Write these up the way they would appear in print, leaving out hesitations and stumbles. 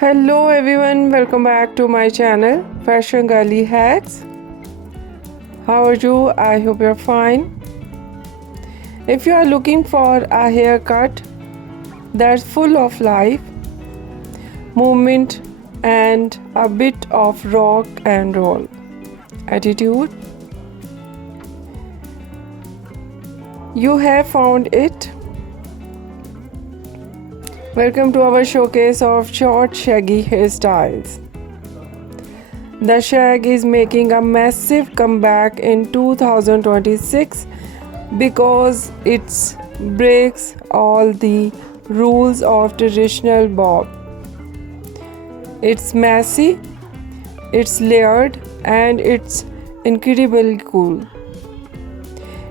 Hello everyone, welcome back to my channel Fashion Girly Hacks. How are you? I hope you're fine. If you are looking for a haircut that's full of life, movement and a bit of rock and roll attitude, you have found it. Welcome to our showcase of short shaggy hairstyles. The shag is making a massive comeback in 2026 because it breaks all the rules of traditional bob. It's messy, it's layered, and it's incredibly cool.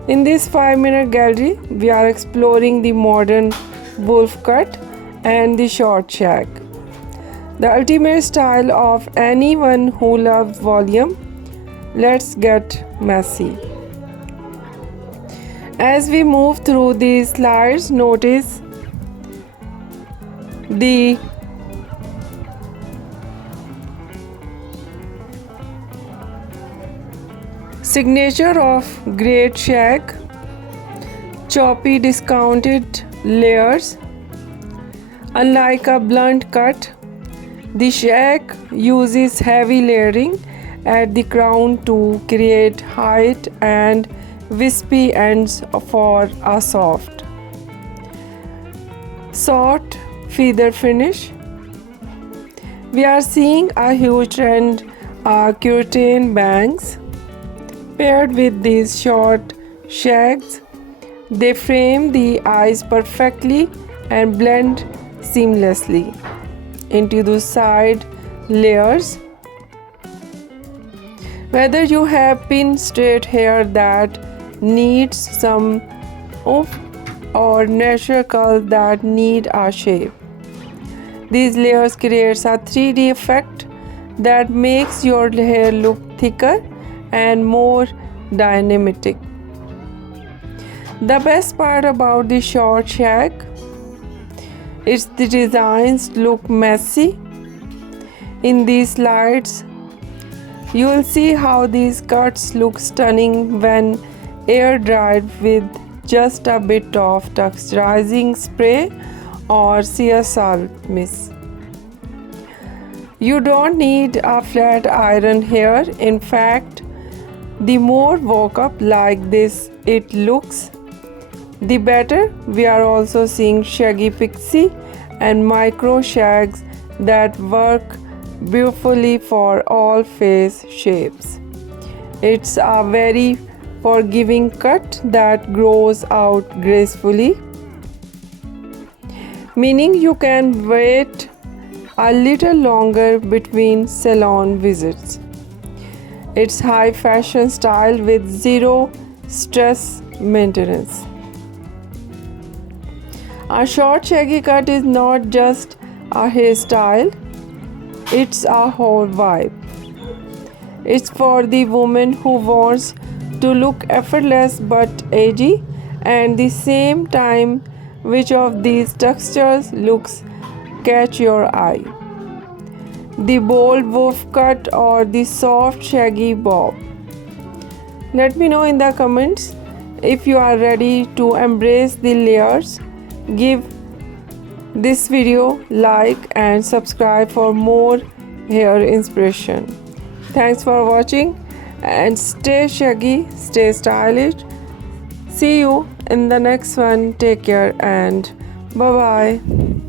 In this 5-minute gallery, we are exploring the modern wolf cut and the short shag, the ultimate style of anyone who loves volume. Let's get messy. As we move through these slides, notice the signature of great shag, choppy discounted layers. Unlike a blunt cut, the shag uses heavy layering at the crown to create height and wispy ends for a soft feather finish. We are seeing a huge trend, curtain bangs paired with these short shags. They frame the eyes perfectly and blend seamlessly into the side layers. Whether you have pin straight hair that needs some oomph or natural curls that need a shape, these layers creates a 3D effect that makes your hair look thicker and more dynamic. The best part about the short shag is the designs look messy. In these slides, you will see how these cuts look stunning when air dried with just a bit of texturizing spray or sea salt mist. You don't need a flat iron here. In fact, the more woke up like this it looks, the better. We are also seeing shaggy pixie and micro shags that work beautifully for all face shapes. It's a very forgiving cut that grows out gracefully, meaning you can wait a little longer between salon visits. It's high fashion style with zero stress maintenance. A short shaggy cut is not just a hairstyle, it's a whole vibe. It's for the woman who wants to look effortless but edgy, and the same time. Which of these textures looks catch your eye? The bold wolf cut or the soft shaggy bob? Let me know in the comments. If you are ready to embrace the layers, give this video like and subscribe for more hair inspiration. Thanks for watching and stay shaggy, stay stylish. See you in the next one. Take care and bye bye.